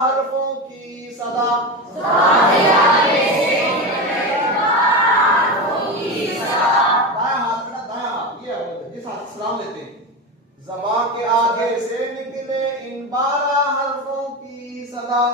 حرفوں کی صدا، دائیں ہاتھ بیٹا دائیں ہاتھ، یہ ہے جس ہاتھ سلام لیتے ہیں. زبان کے آگے سے نکلے ان 12 حرفوں کی صدا،